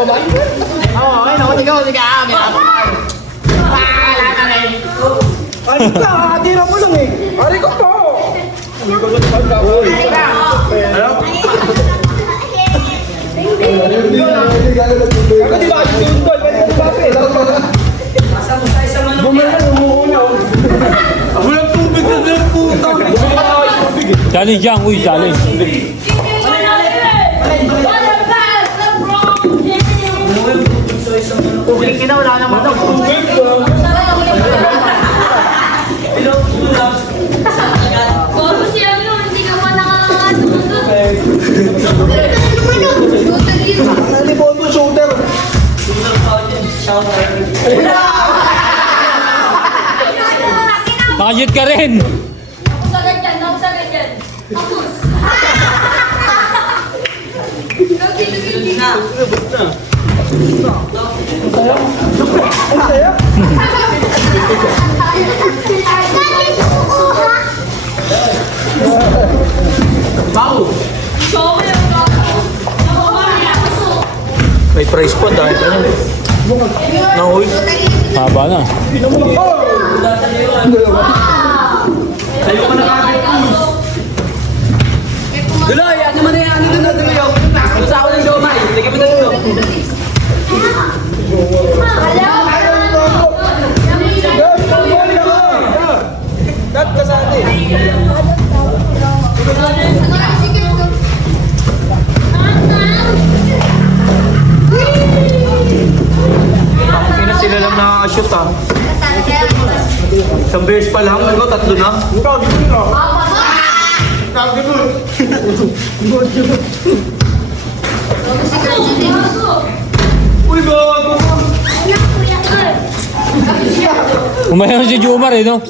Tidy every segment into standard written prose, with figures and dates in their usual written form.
Oo, ayun ako, ikaw, sige amin. Ano ka? Tira mo lang eh. Ari ko po. Ako di ba yung tol? Pwede ko ba? Bumalan, umuuna. Walang tubig na lang puta. Challenge yan, uy, challenge. Tubig na, wala naman daw. Ano po ito, shooter? Nakajit ka rin. May price pa dahil nahoy. Haba na. Duloy, ano man na yan? Ano na, Duloy? Gusto ako ng siomay. Tignan mo na dito. Kat ka sa atin. Bakit sila lang nakaka-shoot ah? Isang beses pa lang, ano, tatlo na? Uy, gago ka! Umayaw si Jumar eh, no?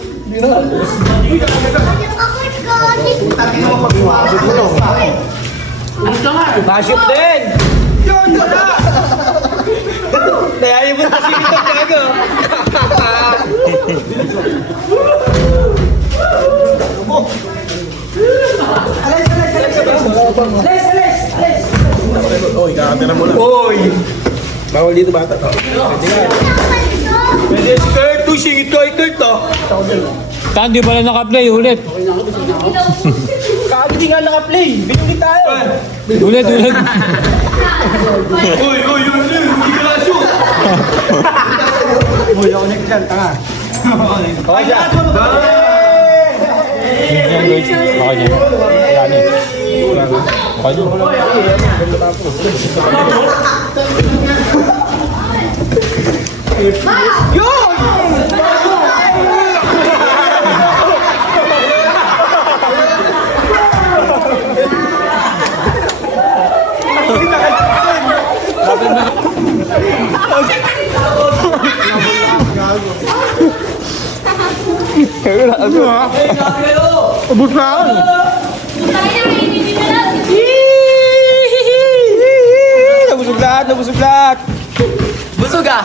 Nakashoot din! Yun, wala! Nayayin mo kasi ito talaga. Oy, kakatira mo na. Oy! Bawal dito bata to. Pwede si Kurt. Uy, singit ko ay Kurt to. Tan, di pala naka-play, ulit. Kakati nga naka-play. Binuli tayo. Ulit, ulit. Uy, hindi ka na-shoot. Uy, ako nag-chan, tanga. Ay, lahat mo ba? Yan, guys. Baka niya. Yan eh. Baka niya. Yun! Ubus na ako. Nabusog lahat. Busog ah!